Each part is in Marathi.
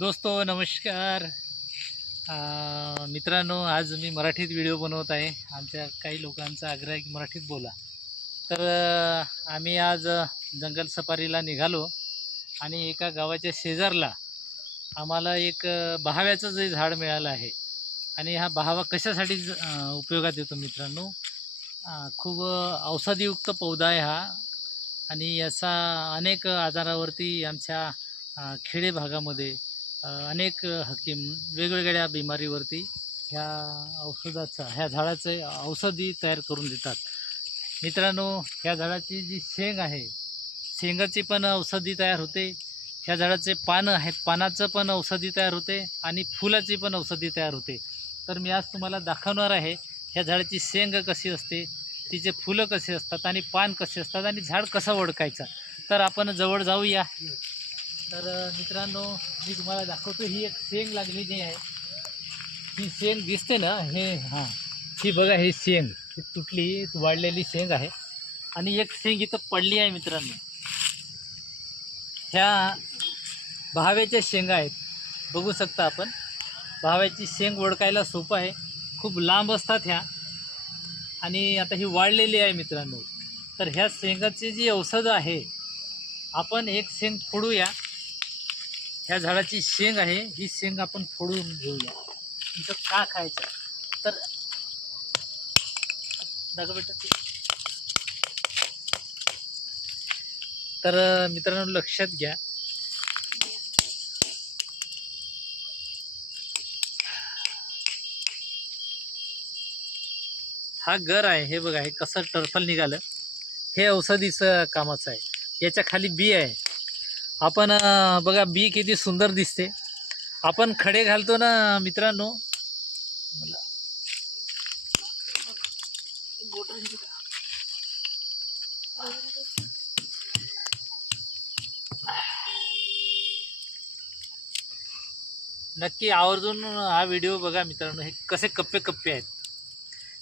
दोस्तों नमस्कार। मित्रांनो, आज मी मराठीत व्हिडिओ बनवत आहे। आमच्या काही लोकांचा आग्रह आहे की मराठीत बोला। तर आम्ही आज जंगल सफारीला निघालो आणि एका गावाच्या शेजारला आम्हाला एक बहाव्याचं जे झाड मिळालं आहे। आणि हा बहावा कशासाठी उपयोगात येतो मित्रांनो, खूप औषधीयुक्त पौधा आहे हा। आणि याचा अनेक आजारावरती आमच्या खेडे भागामध्ये अनेक हकीम वेगवेगळ्या बिमारीवरती ह्या झाडाचे औषधी तयार करून देतात मित्रांनो। ह्या झाडाची जी शेंग आहे, शेंगाची पण औषधी तयार होते। ह्या झाडाचे पानं आहेत, पानाचं पण औषधी तयार होते आणि फुलाची पण औषधी तयार होते। तर मी आज तुम्हाला दाखवणार आहे ह्या झाडाची शेंग कशी असते, तिचे फुलं कसे असतात आणि पान कसे असतात आणि झाड कसं ओळखायचं। तर आपण जवळ जाऊया। तर मित्रांनो, मी तुम्हाला दाखवतो, ही एक शेंग लागलेली आहे। ही शेंग दिसते ना, ही बघा, ही शेंग ही तुटली वाढलेली शेंग आहे आणि एक शेंग इथं पडली आहे मित्रांनो। ह्या बहाव्याच्या शेंगा आहेत, बघू शकता आपण। बहाव्याची शेंग ओळखायला सोपं आहे, खूप लांब असतात ह्या आणि आता ही वाढलेली आहे मित्रांनो। तर ह्या शेंगाची जी औषध आहे, आपण एक शेंग फोडूया। ह्या झाडाची शेंग आहे, ही शेंग आपण फोडून घेऊया। तिचं का खायचं तर दाखव बेटा। तर मित्रांनो, लक्षात घ्या, हा गर आहे, हे बघा, हे कसं टरफल निघालं, हे औषधीचं कामाचं आहे। याच्या खाली बी आहे, आपण बघा बी किती सुंदर दिसते। आपण खडे घालतो ना मित्रांनो, मला नक्की आवर्जून हा व्हिडिओ बघा मित्रांनो। हे कसे कप्पे कप्पे आहेत,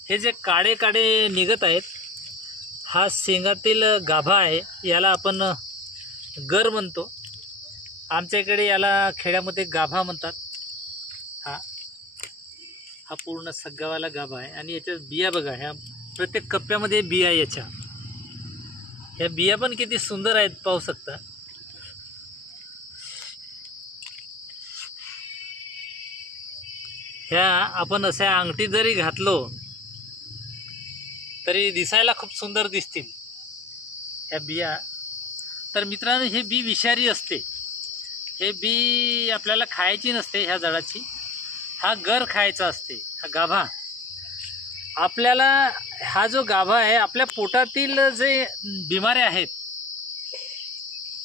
हे जे काळे काळे निघत आहेत, हा शेंगातील गाभा आहे। याला आपण गर म्हणतो, आमच्या इकडे याला खेड्यामध्ये गाभा म्हणतात। हा हा पूर्ण सगळावाला गाभा आहे आणि याच्या बिया बघा, ह्या प्रत्येक कप्प्यामध्ये बिया आहे याच्या। ह्या बिया पण किती सुंदर आहेत, पाहू शकता। ह्या आपण अशा अंगठी जरी घातलो तरी दिसायला खूप सुंदर दिसतील ह्या बिया। तर मित्रांनो, हे बी विषारी असते, हे बी आपल्याला खायची नसते ह्या झाडाची। हा गर खायचा असते, हा गाभा आपल्याला। हा जो गाभा आहे, आपल्या पोटातील जे बिमाऱ्या आहेत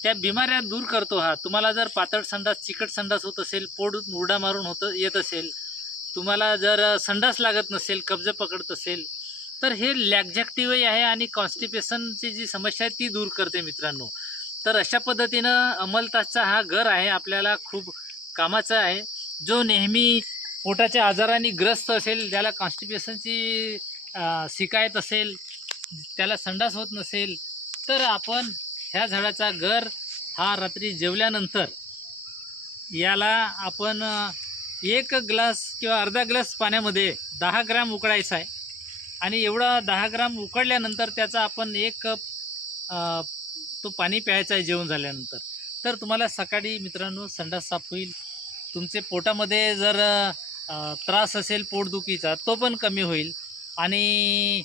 त्या बिमाऱ्या दूर करतो हा। तुम्हाला जर पातळ संडास, चिकट संडास होत असेल, पोट मुरडा मारून येत असेल, तुम्हाला जर संडास लागत नसेल, कब्ज पकडत असेल, तर हे लॅक्झॅक्टिव्ह आहे आणि कॉन्स्टिपेशनची जी समस्या आहे ती दूर करते मित्रांनो। तर अशा पद्धतीनं अमलतासचा हा गर आहे, आपल्याला खूप कामाचा आहे। जो नेहमी पोटाच्या आजाराने ग्रस्त असेल, ज्याला कॉन्स्टिपेशनची शिकायत असेल, त्याला संडास होत नसेल, तर आपण ह्या झाडाचा गर हा रात्री जेवल्यानंतर याला आपण 1 ग्लास किंवा अर्धा ग्लास पाण्यामध्ये 10 ग्राम उकळायचा आहे आणि एवढा 10 ग्राम उकळल्यानंतर त्याचा आपण 1 कप तो पाणी प्यायचा आहे जेवण झाल्यानंतर। तर तुम्हाला सकाळी मित्रांनो संडास साफ होईल। तुमचे पोटामध्ये जर त्रास असेल पोटदुखीचा, तो पण कमी होईल। आणि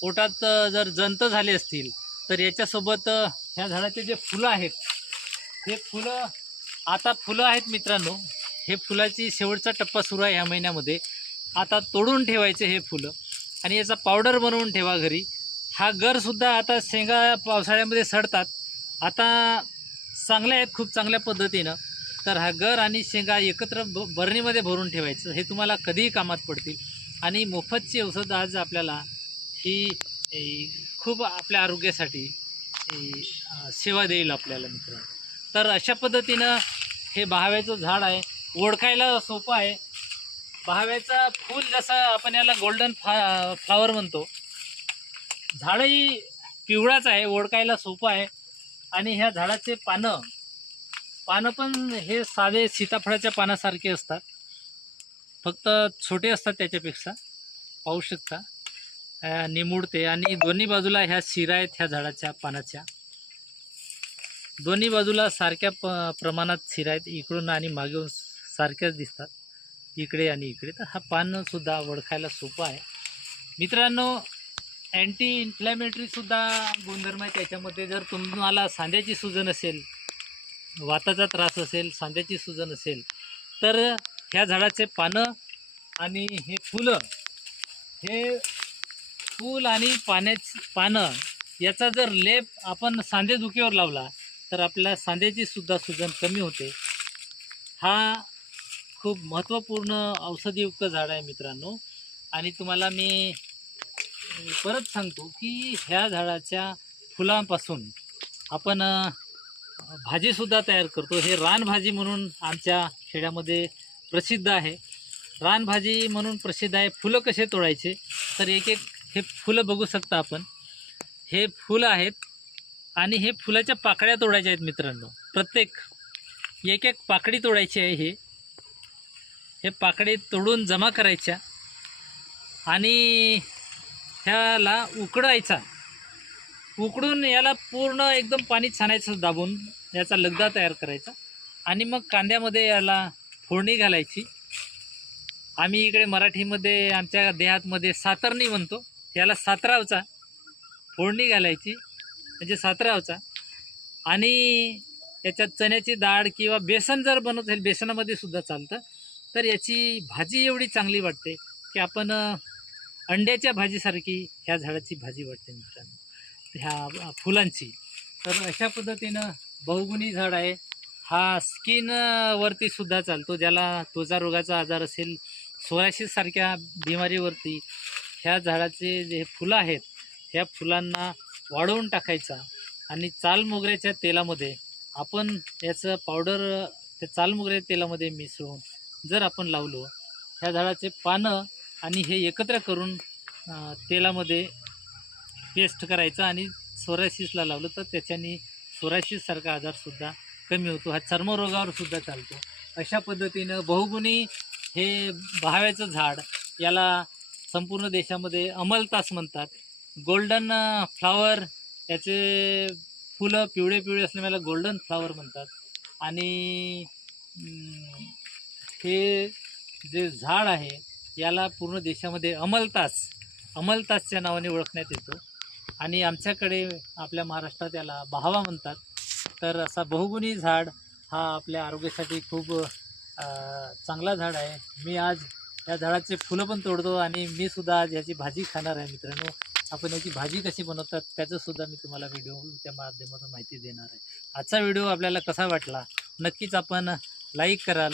पोटात जर जंत झाले असतील, तर याच्यासोबत ह्या झाडाचे जे फुलं आहेत, हे फुलं आता फुलं आहेत मित्रांनो, हे फुलाची शेवटचा टप्पा सुरू आहे ह्या महिन्यामध्ये। आता तोडून ठेवायचे हे फुलं आणि याचा पावडर बनवून ठेवा घरी। हा गरसुद्धा आता शेंगा पावसाळ्यामध्ये सडतात, आता चांगल्या आहेत खूप चांगल्या पद्धतीनं। तर हा गर आणि शेंगा एकत्र बरणीमध्ये भरून ठेवायचं, हे तुम्हाला कधीही कामात पडतील। आणि मोफतची औषध आज आपल्याला ही खूप आपल्या आरोग्यासाठी सेवा देईल आपल्याला मित्रांनो। तर अशा पद्धतीनं हे बहाव्याचं झाड आहे, ओळखायला सोपं आहे। बहाव्याचा फूल जसं आपण याला गोल्डन फ्लावर म्हणतो, झाडही पिवळाच आहे, ओळखायला सोपं आहे। आणि ह्या झाडाचे पानं पानं पण हे साधे सीताफळाच्या पानासारखे असतात, फक्त छोटे असतात त्याच्यापेक्षा. पाहू शकता निमुळते आणि दोन्ही बाजूला ह्या शिरा आहेत ह्या झाडाच्या पानाच्या. दोन्ही बाजूला सारख्या प्रमाणात शिरा आहेत, इकडून आणि मागून सारख्याच दिसतात, इकडे आणि इकडे. तर हा पानसुद्धा ओळखायला सोपं आहे मित्रांनो. अँटी इन्फ्लॅमेटरीसुद्धा गुणधर्म आहे त्याच्यामध्ये. जर तुम्हाला सांध्याची सूजन असेल, वाताचा त्रास असेल, सांध्याची सूजन असेल, तर ह्या झाडाचे पानं आणि हे फुलं, हे फूल आणि पानं याचा जर लेप आपण सांधेदुखीवर लावला तर आपल्या सांध्याची सुद्धा सूजन कमी होते. हा खूप महत्त्वपूर्ण औषधीयुक्त झाड आहे मित्रांनो. आणि तुम्हाला मी परत सांगतो की ह्या झाडाच्या फुलांपासून आपण भाजीसुद्धा तयार करतो. हे रानभाजी म्हणून आमच्या खेड्यामध्ये प्रसिद्ध आहे. रानभाजी म्हणून प्रसिद्ध आहे. फुलं कसे तोडायचे तर एक एक हे फुलं बघू शकता आपण. हे फुलं आहेत आणि हे फुलाच्या पाकळ्या तोडायच्या आहेत मित्रांनो. प्रत्येक एक एक पाकळी तोडायची आहे. हे पाकळी तोडून जमा करायच्या आणि ह्याला उकडायचा. उकडून याला पूर्ण एकदम पाणी छानायचं दाबून, याचा लगदा तयार करायचा आणि मग कांद्यामध्ये याला फोडणी घालायची. आम्ही इकडे मराठीमध्ये आमच्या देहातमध्ये सातरणी म्हणतो याला. सातरावचा फोडणी घालायची म्हणजे सातरावचा. आणि याच्यात चण्याची डाळ किंवा बेसन जर बनवत असेल, बेसनामध्ये सुद्धा चालतं, तर याची भाजी एवढी चांगली वाटते की आपण अंड्याच्या भाजीसारखी ह्या झाडाची भाजी वाटते मित्रांनो, ह्या फुलांची. तर अशा पद्धतीनं बहुगुणी झाड आहे. हा स्किन वरती सुद्धा चालतो. ज्याला त्वचा रोगाचा आजार असेल, सोरायसिससारख्या बिमारीवरती ह्या झाडाचे जे फुलं आहेत, ह्या फुलांना वाळवून टाकायचा आणि चालमोगऱ्याच्या तेलामध्ये आपण याचं पावडर त्या चालमोगऱ्याच्या तेलामध्ये मिसळून जर आपण लावलो, ह्या झाडाचे पानं आणि हे एकत्र करून तेलामध्ये पेस्ट करायचं आणि सोरायसिसला लावलं तर त्याच्याने सोरायसिससारखा आजारसुद्धा कमी होतो. हा चर्मरोगावर सुद्धा चालतो. अशा पद्धतीनं बहुगुणी हे बहाव्याचं झाड, याला संपूर्ण देशामध्ये अमलतास म्हणतात. गोल्डन फ्लावर, याचे फुलं पिवळे पिवळे असल्यामुळे याला गोल्डन फ्लावर म्हणतात. आणि हे जे झाड आहे याला पूर्ण देशामध्ये अमलतासच्या नावाने ओळखण्यात येतो. आणि आमच्याकडे आपल्या महाराष्ट्रात याला बहावा म्हणतात. तर असा बहुगुणी झाड हा आपल्या आरोग्यासाठी खूप चांगला झाड आहे. मी आज या झाडाचे फुलं पण तोडतो आणि मी सुद्धा आज याची भाजी खाणार आहे मित्रांनो. आपण याची भाजी कशी बनवतात त्याचंसुद्धा मी तुम्हाला व्हिडिओच्या माध्यमातून माहिती देणार आहे. आजचा व्हिडिओ आपल्याला कसा वाटला नक्कीच आपण लाईक कराल,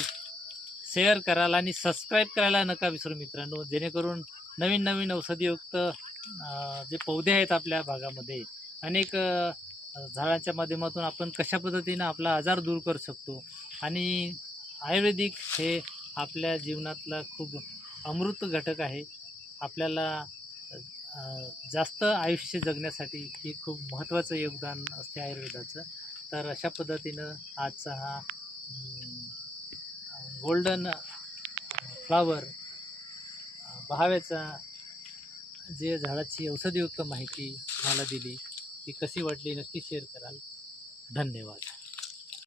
शेअर कराल आणि सबस्क्राईब करायला नका विसरू मित्रांनो, जेणेकरून नवीन नवीन औषधीयुक्त जे पौधे आहेत आपल्या भागामध्ये, अनेक झाडांच्या माध्यमातून आपण कशा पद्धतीनं आपला आजार दूर करू शकतो. आणि आयुर्वेदिक हे आपल्या जीवनातला खूप अमृत घटक आहे. आपल्याला जास्त आयुष्य जगण्यासाठी हे खूप महत्त्वाचं योगदान असते आयुर्वेदाचं. तर अशा पद्धतीनं आजचा हा गोल्डन फ्लावर बहाव्याचा जे झाडाची औषधीयुक्त माहिती तुम्हाला दिली, ती कशी वाटली नक्की शेअर कराल. धन्यवाद.